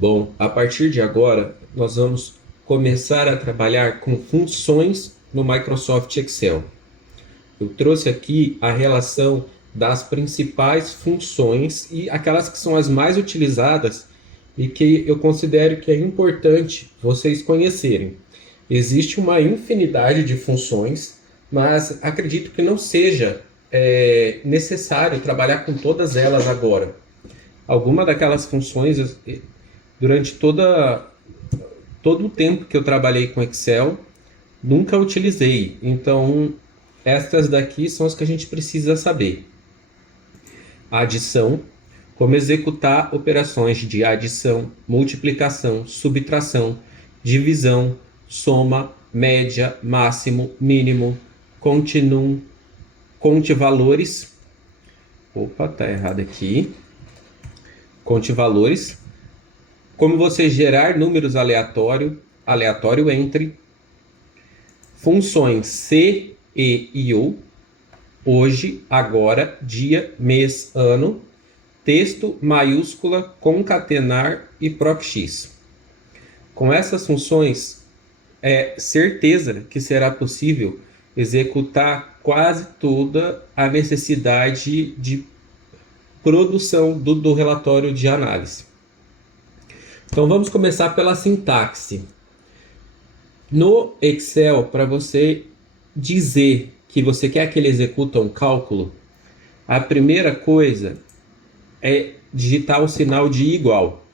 Bom, a partir de agora, nós vamos começar a trabalhar com funções no Microsoft Excel. Eu trouxe aqui a relação das principais funções e aquelas que são as mais utilizadas e que eu considero que é importante vocês conhecerem. Existe uma infinidade de funções, mas acredito que não seja necessário trabalhar com todas elas agora. Alguma daquelas funções, durante todo o tempo que eu trabalhei com Excel, nunca utilizei. Então, estas daqui são as que a gente precisa saber. Adição, como executar operações de adição, multiplicação, subtração, divisão, soma, média, máximo, mínimo, continuum, conte valores. Opa, tá errado aqui. Conte valores. Como você gerar números aleatório entre. Funções se, e ou. Hoje, agora, dia, mês, ano. Texto, maiúscula, concatenar e proc(x). Com essas funções, é certeza que será possível executar quase toda a necessidade de produção do relatório de análise. Então vamos começar pela sintaxe. No Excel, para você dizer que você quer que ele execute um cálculo, a primeira coisa é digitar o sinal de igual.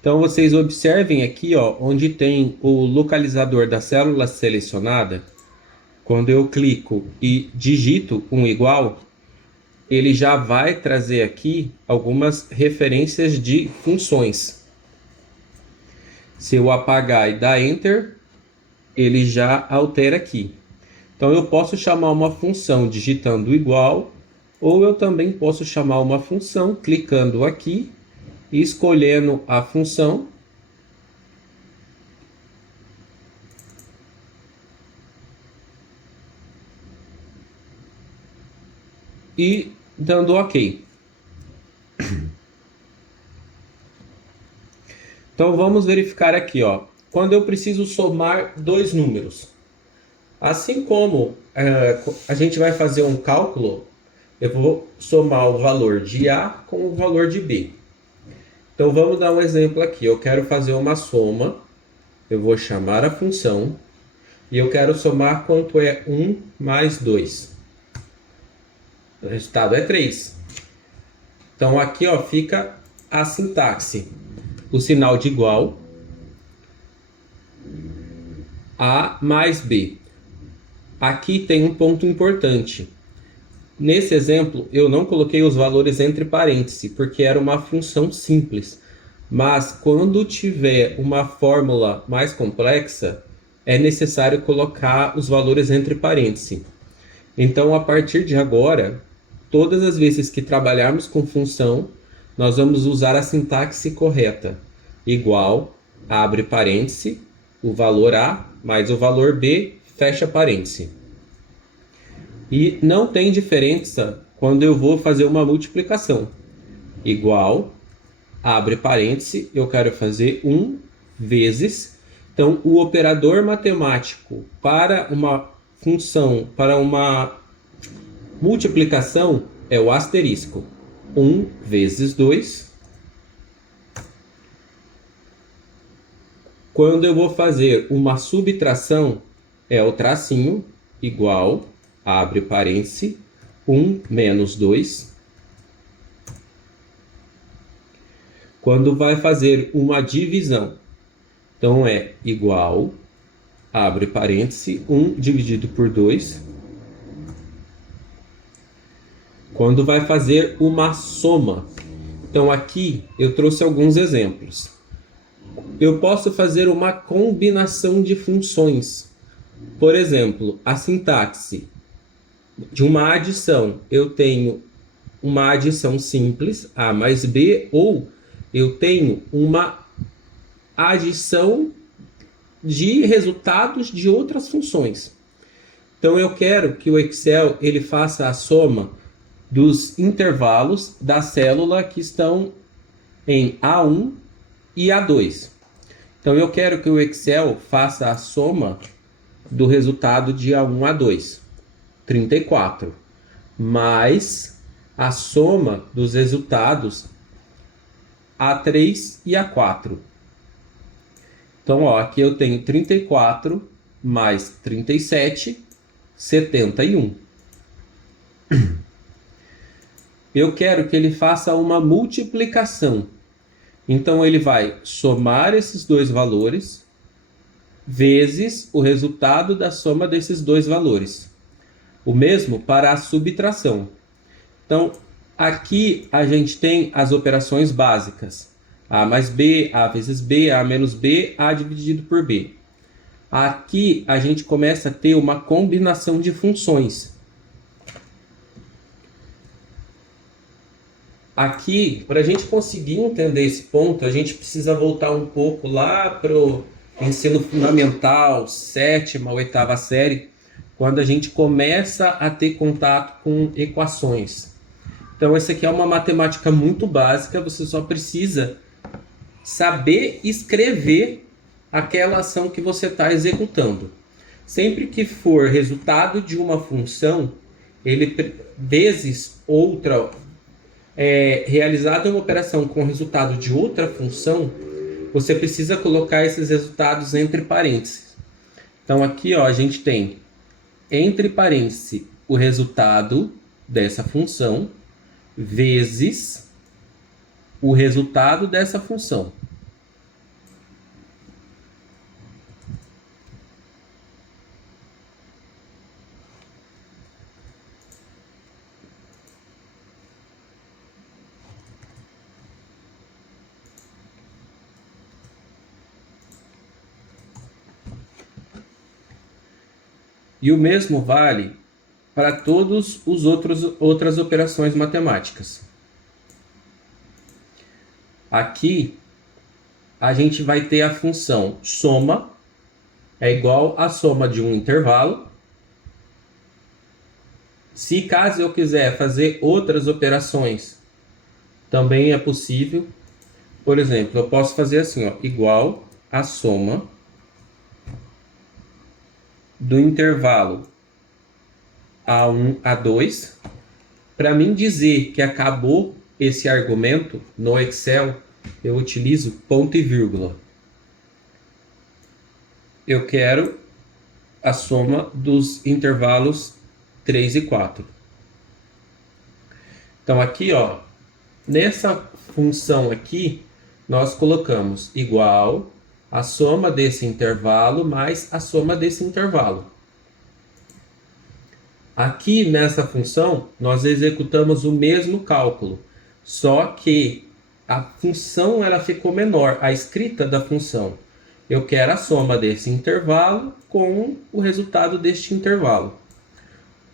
Então vocês observem aqui, ó, onde tem o localizador da célula selecionada. Quando eu clico e digito um igual, ele já vai trazer aqui algumas referências de funções. Se eu apagar e dar Enter, ele já altera aqui. Então eu posso chamar uma função digitando igual, ou eu também posso chamar uma função clicando aqui e escolhendo a função. E dando OK. Então vamos verificar aqui, ó, quando eu preciso somar dois números. Assim como a gente vai fazer um cálculo, eu vou somar o valor de A com o valor de B. Então vamos dar um exemplo aqui. Eu quero fazer uma soma, eu vou chamar a função e eu quero somar quanto é 1 mais 2. O resultado é 3. Então aqui, ó, fica a sintaxe. O sinal de igual, A mais B. Aqui tem um ponto importante. Nesse exemplo, eu não coloquei os valores entre parênteses, porque era uma função simples. Mas quando tiver uma fórmula mais complexa, é necessário colocar os valores entre parênteses. Então, a partir de agora, todas as vezes que trabalharmos com função, nós vamos usar a sintaxe correta. Igual, abre parêntese, o valor A mais o valor B, fecha parêntese. E não tem diferença quando eu vou fazer uma multiplicação. Igual, abre parêntese, eu quero fazer 1 vezes. Então, o operador matemático para uma função, para uma multiplicação, é o asterisco. 1 vezes 2. Quando eu vou fazer uma subtração, é o tracinho, igual, abre parêntese, 1 menos 2. Quando vai fazer uma divisão, então é igual, abre parêntese, 1 dividido por 2. Quando vai fazer uma soma, então aqui eu trouxe alguns exemplos. Eu posso fazer uma combinação de funções. Por exemplo, a sintaxe de uma adição. Eu tenho uma adição simples, A mais B, ou eu tenho uma adição de resultados de outras funções. Então eu quero que o Excel ele faça a soma dos intervalos da célula que estão em A1 e A2. Então eu quero que o Excel faça a soma do resultado de A1 a A2, 34, mais a soma dos resultados A3 e A4. Então, ó, aqui eu tenho 34 mais 37, 71. Eu quero que ele faça uma multiplicação. Então, ele vai somar esses dois valores vezes o resultado da soma desses dois valores. O mesmo para a subtração. Então, aqui a gente tem as operações básicas. A mais B, A vezes B, A menos B, A dividido por B. Aqui a gente começa a ter uma combinação de funções. Aqui, para a gente conseguir entender esse ponto, a gente precisa voltar um pouco lá para o ensino fundamental, 7ª, 8ª série, quando a gente começa a ter contato com equações. Então, essa aqui é uma matemática muito básica, você só precisa saber escrever aquela ação que você está executando. Sempre que for resultado de uma função, ele vezes outra, realizada uma operação com resultado de outra função, você precisa colocar esses resultados entre parênteses. Então aqui, ó, a gente tem entre parênteses o resultado dessa função vezes o resultado dessa função. E o mesmo vale para todas as outras operações matemáticas. Aqui, a gente vai ter a função soma, é igual à soma de um intervalo. Se caso eu quiser fazer outras operações, também é possível. Por exemplo, eu posso fazer assim, ó, igual à soma do intervalo A1 a A2. Para mim dizer que acabou esse argumento no Excel, eu utilizo ponto e vírgula. Eu quero a soma dos intervalos 3 e 4. Então aqui, ó, nessa função aqui, nós colocamos igual a soma desse intervalo mais a soma desse intervalo. Aqui nessa função, nós executamos o mesmo cálculo, só que a função ela ficou menor, a escrita da função. Eu quero a soma desse intervalo com o resultado deste intervalo.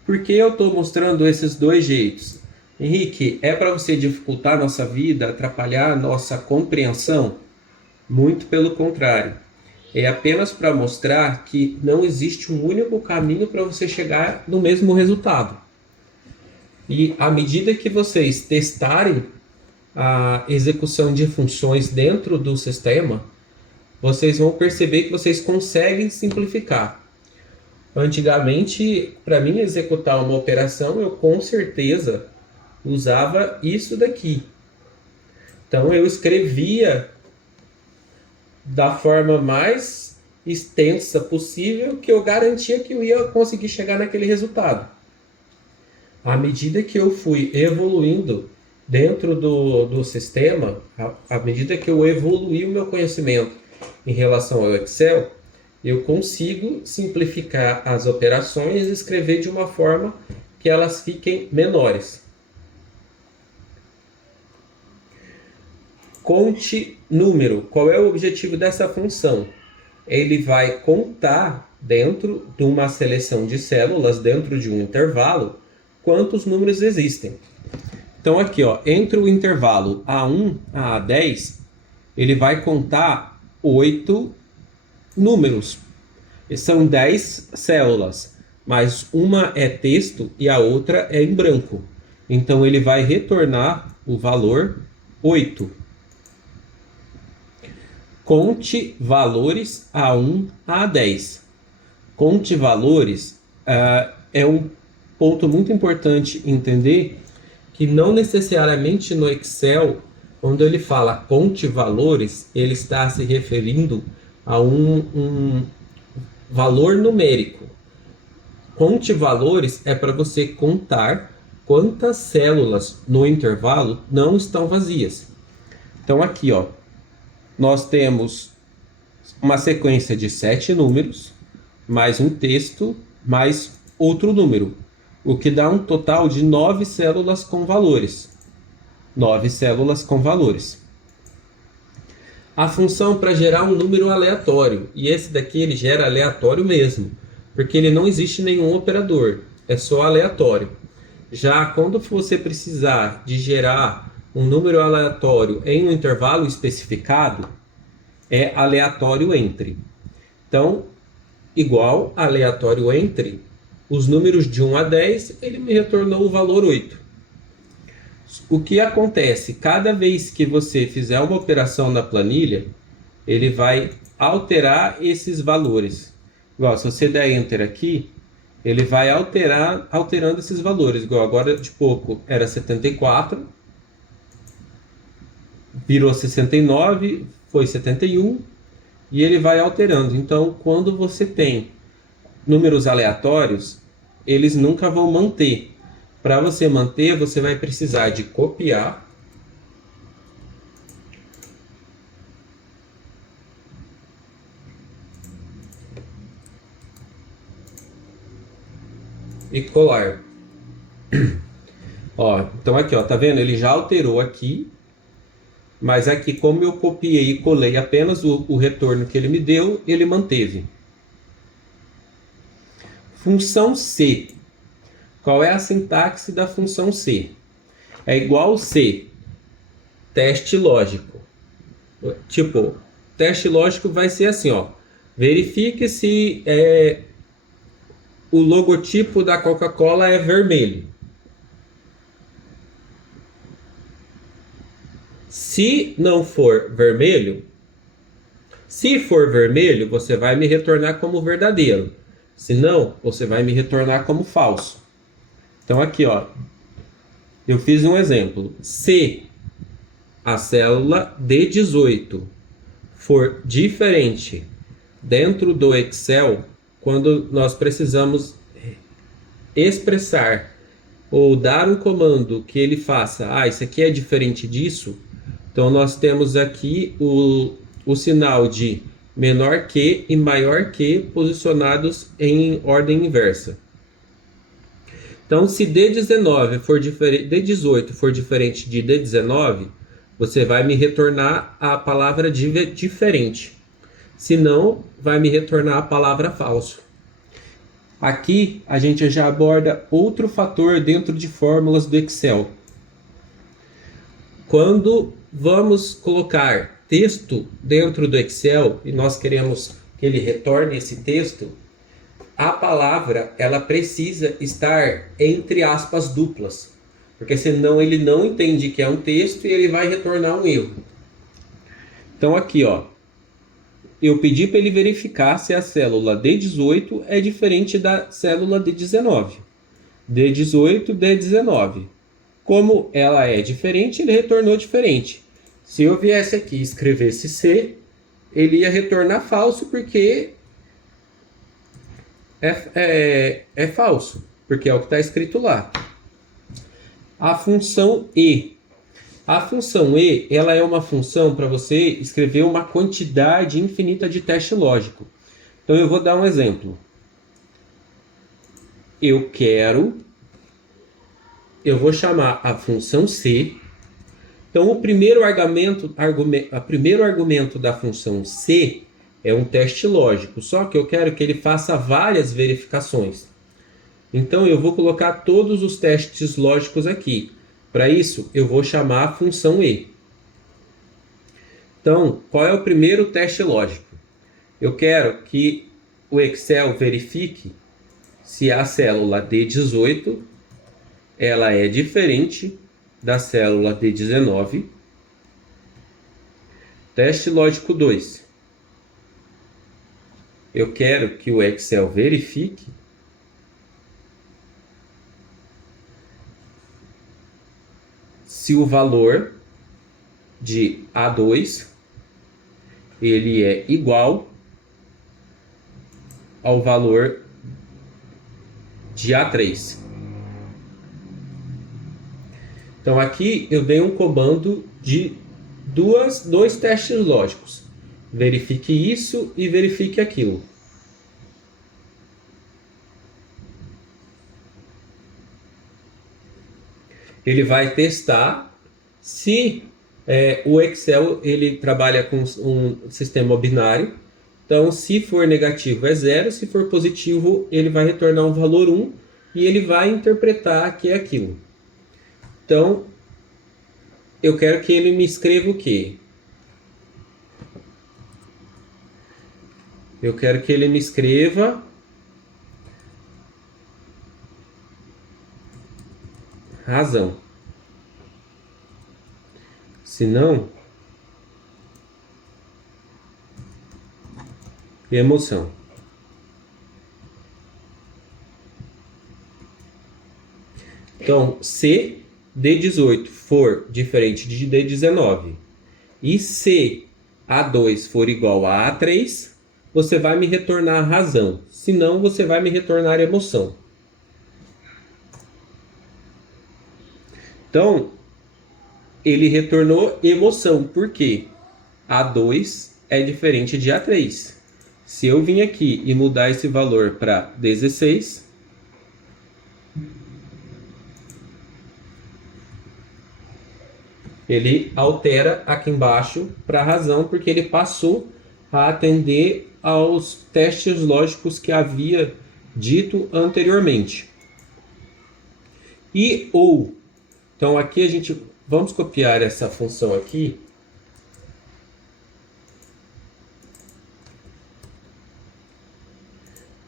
Por que eu estou mostrando esses dois jeitos? Henrique, é para você dificultar a nossa vida, atrapalhar a nossa compreensão? Muito pelo contrário. É apenas para mostrar que não existe um único caminho para você chegar no mesmo resultado. E à medida que vocês testarem a execução de funções dentro do sistema, vocês vão perceber que vocês conseguem simplificar. Antigamente, para mim executar uma operação, eu com certeza usava isso daqui. Então eu escrevia da forma mais extensa possível, que eu garantia que eu ia conseguir chegar naquele resultado. À medida que eu fui evoluindo dentro do sistema, à medida que eu evoluí o meu conhecimento em relação ao Excel, eu consigo simplificar as operações e escrever de uma forma que elas fiquem menores. Conte número. Qual é o objetivo dessa função? Ele vai contar dentro de uma seleção de células, dentro de um intervalo, quantos números existem. Então aqui, ó, entre o intervalo A1 a A10, ele vai contar 8 números. São 10 células, mas uma é texto e a outra é em branco. Então ele vai retornar o valor 8. Conte valores A1 a A10. Conte valores é um ponto muito importante entender que não necessariamente no Excel, quando ele fala conte valores, ele está se referindo a um valor numérico. Conte valores é para você contar quantas células no intervalo não estão vazias. Então aqui, ó, nós temos uma sequência de 7 números, mais um texto, mais outro número, o que dá um total de 9 células com valores. 9 células com valores. A função para gerar um número aleatório, e esse daqui ele gera aleatório mesmo, porque ele não existe nenhum operador, é só aleatório. Já quando você precisar de gerar um número aleatório em um intervalo especificado, é aleatório entre. Então, igual aleatório entre, os números de 1 a 10, ele me retornou o valor 8. O que acontece? Cada vez que você fizer uma operação na planilha, ele vai alterar esses valores. Igual, se você der Enter aqui, ele vai alterando esses valores. Igual, agora de pouco era 74, virou 69, foi 71, e ele vai alterando. Então, quando você tem números aleatórios, eles nunca vão manter. Para você manter, você vai precisar de copiar e colar. Ó, então aqui, ó, tá vendo? Ele já alterou aqui, mas aqui, como eu copiei e colei apenas o retorno que ele me deu, ele manteve. Função C. Qual é a sintaxe da função C? É igual C, teste lógico. Tipo, teste lógico vai ser assim, ó. Verifique se o logotipo da Coca-Cola é vermelho. Se não for vermelho, se for vermelho, você vai me retornar como verdadeiro. Se não, você vai me retornar como falso. Então aqui, ó, eu fiz um exemplo. Se a célula D18 for diferente dentro do Excel, quando nós precisamos expressar ou dar um comando que ele faça, isso aqui é diferente disso, então nós temos aqui o sinal de menor que e maior que posicionados em ordem inversa. Então, se D18 for diferente de D19, você vai me retornar a palavra diferente. Se não, vai me retornar a palavra falso. Aqui, a gente já aborda outro fator dentro de fórmulas do Excel. Quando vamos colocar texto dentro do Excel e nós queremos que ele retorne esse texto, a palavra ela precisa estar entre aspas duplas, porque senão ele não entende que é um texto e ele vai retornar um erro. Então aqui, ó, eu pedi para ele verificar se a célula D18 é diferente da célula D19. D18, D19. Como ela é diferente, ele retornou diferente. Se eu viesse aqui e escrevesse C, ele ia retornar falso, porque é falso, porque é o que está escrito lá. A função E. A função E, ela é uma função para você escrever uma quantidade infinita de teste lógico. Então eu vou dar um exemplo. Eu vou chamar a função C. Então o primeiro argumento da função C é um teste lógico, só que eu quero que ele faça várias verificações. Então eu vou colocar todos os testes lógicos aqui. Para isso, eu vou chamar a função E. Então, qual é o primeiro teste lógico? Eu quero que o Excel verifique se a célula D18 ela é diferente da célula D19. Teste lógico 2. Eu quero que o Excel verifique se o valor de A2 ele é igual ao valor de A3. Então aqui eu dei um comando de dois testes lógicos. Verifique isso e verifique aquilo. Ele vai testar se o Excel ele trabalha com um sistema binário. Então, se for negativo é 0, se for positivo ele vai retornar um valor 1 e ele vai interpretar que é aquilo. Então, eu quero que ele me escreva o quê? Eu quero que ele me escreva razão. Se não, emoção. Então, se D18 for diferente de D19 e se A2 for igual a A3, você vai me retornar razão. Se não, você vai me retornar emoção. Então, ele retornou emoção. Por quê? A2 é diferente de A3. Se eu vim aqui e mudar esse valor para 16, ele altera aqui embaixo para razão, porque ele passou a atender aos testes lógicos que havia dito anteriormente. E ou. Então aqui a gente vamos copiar essa função aqui.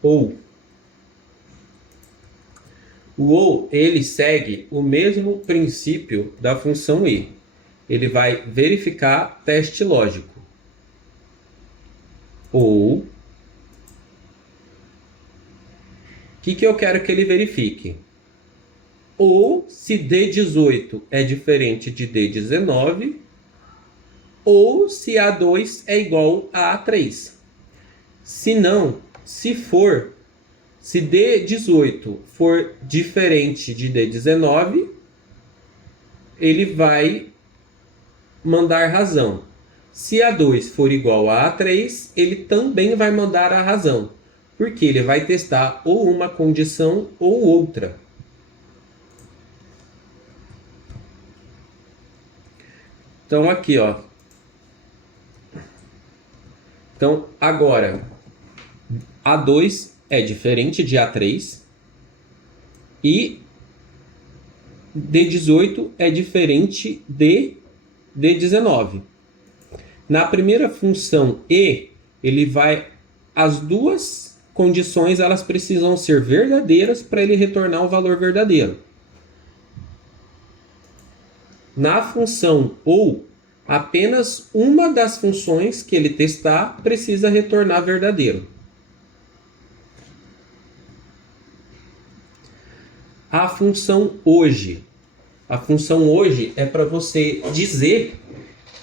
Ou. O ou ele segue o mesmo princípio da função e. Ele vai verificar teste lógico. Ou. O que eu quero que ele verifique? Ou se D18 é diferente de D19, ou se A2 é igual a A3. Se não, se D18 for diferente de D19, ele vai mandar razão. Se A2 for igual a A3, ele também vai mandar a razão, porque ele vai testar ou uma condição ou outra. Então aqui, ó. Então agora A2 é diferente de A3 e D18 é diferente de D19. Na primeira função e, ele vai as duas condições elas precisam ser verdadeiras para ele retornar o valor verdadeiro. Na função ou, apenas uma das funções que ele testar precisa retornar verdadeiro. A função hoje. A função hoje é para você dizer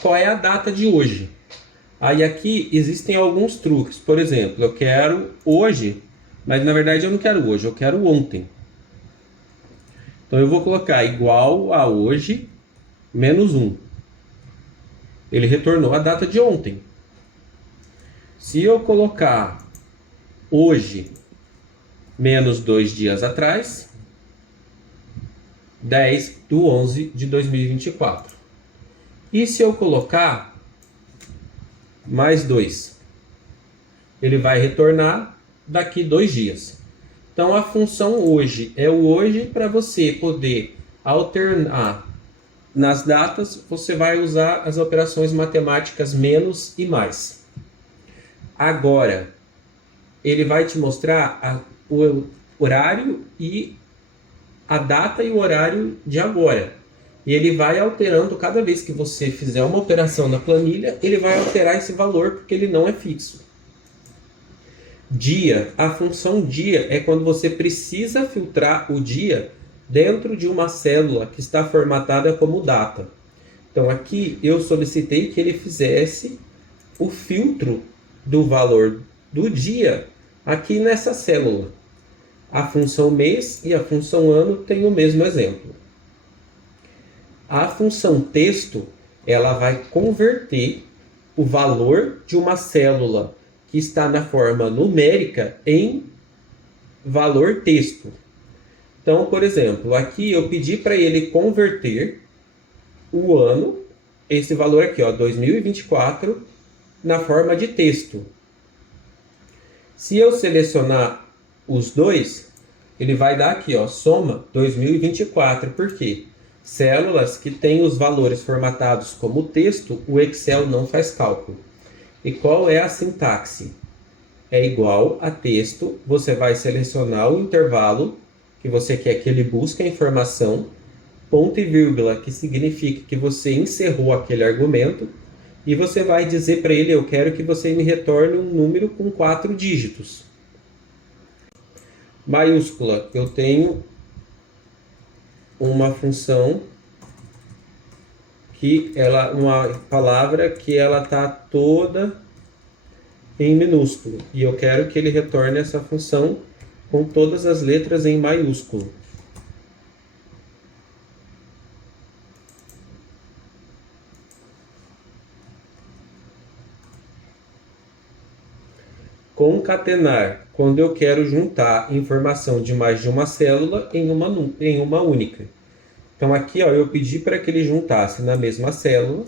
qual é a data de hoje. Aí aqui existem alguns truques. Por exemplo, eu quero hoje, mas na verdade eu não quero hoje, eu quero ontem. Então eu vou colocar igual a hoje menos 1. Ele retornou a data de ontem. Se eu colocar hoje menos 2 dias atrás, 10/11/2024. E se eu colocar mais 2, ele vai retornar daqui 2 dias. Então a função hoje é o hoje para você poder alternar nas datas, você vai usar as operações matemáticas menos e mais. Agora, ele vai te mostrar o horário e a data e o horário de agora. E ele vai alterando cada vez que você fizer uma operação na planilha, ele vai alterar esse valor porque ele não é fixo. Dia, a função dia é quando você precisa filtrar o dia dentro de uma célula que está formatada como data. Então aqui eu solicitei que ele fizesse o filtro do valor do dia aqui nessa célula. A função mês e a função ano têm o mesmo exemplo. A função texto, ela vai converter o valor de uma célula que está na forma numérica em valor texto. Então, por exemplo, aqui eu pedi para ele converter o ano, esse valor aqui, ó, 2024, na forma de texto. Se eu selecionar os dois, ele vai dar aqui, ó, soma 2024. Por quê? Células que têm os valores formatados como texto, o Excel não faz cálculo. E qual é a sintaxe? É igual a texto, você vai selecionar o intervalo que você quer que ele busque a informação, ponto e vírgula, que significa que você encerrou aquele argumento, e você vai dizer para ele, eu quero que você me retorne um número com 4 dígitos. Maiúscula, eu tenho uma função que ela, uma palavra que ela está toda em minúsculo, e eu quero que ele retorne essa função com todas as letras em maiúsculo. Concatenar, quando eu quero juntar informação de mais de uma célula em uma única. Então aqui, ó, eu pedi para que ele juntasse na mesma célula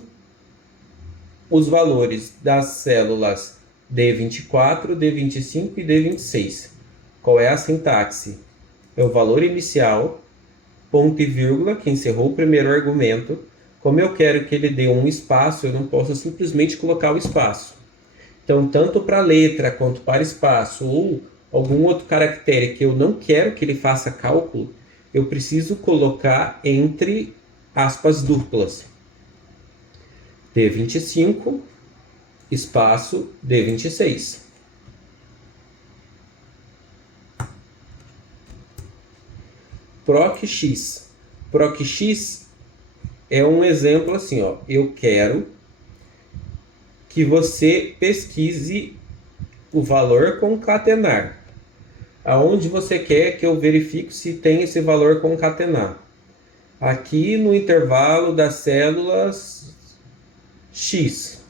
os valores das células D24, D25 e D26. Qual é a sintaxe? É o valor inicial, ponto e vírgula, que encerrou o primeiro argumento. Como eu quero que ele dê um espaço, eu não posso simplesmente colocar o espaço. Então, tanto para letra quanto para espaço ou algum outro caractere que eu não quero que ele faça cálculo, eu preciso colocar entre aspas duplas. D25, espaço D26. PROC-X. PROC-X é um exemplo assim, ó. Eu quero que você pesquise o valor concatenar. Aonde você quer que eu verifique se tem esse valor concatenar? Aqui no intervalo das células X.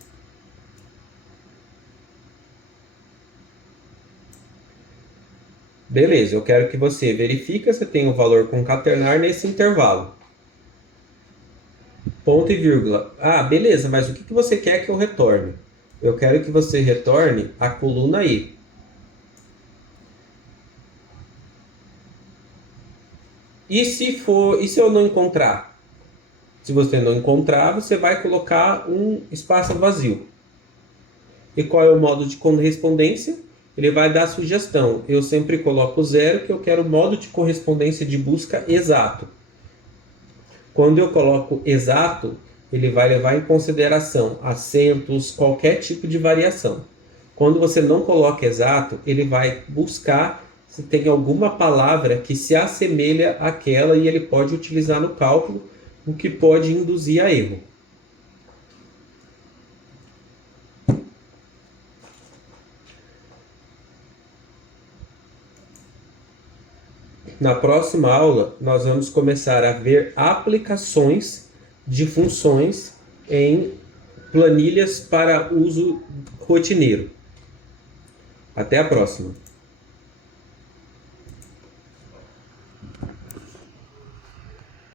Beleza, eu quero que você verifique se tem o valor concatenar nesse intervalo. Ponto e vírgula. Ah, beleza, mas o que você quer que eu retorne? Eu quero que você retorne a coluna E. E se eu não encontrar? Se você não encontrar, você vai colocar um espaço vazio. E qual é o modo de correspondência? Ele vai dar a sugestão. Eu sempre coloco 0, que eu quero o modo de correspondência de busca exato. Quando eu coloco exato, ele vai levar em consideração acentos, qualquer tipo de variação. Quando você não coloca exato, ele vai buscar se tem alguma palavra que se assemelha àquela e ele pode utilizar no cálculo, o que pode induzir a erro. Na próxima aula, nós vamos começar a ver aplicações de funções em planilhas para uso rotineiro. Até a próxima!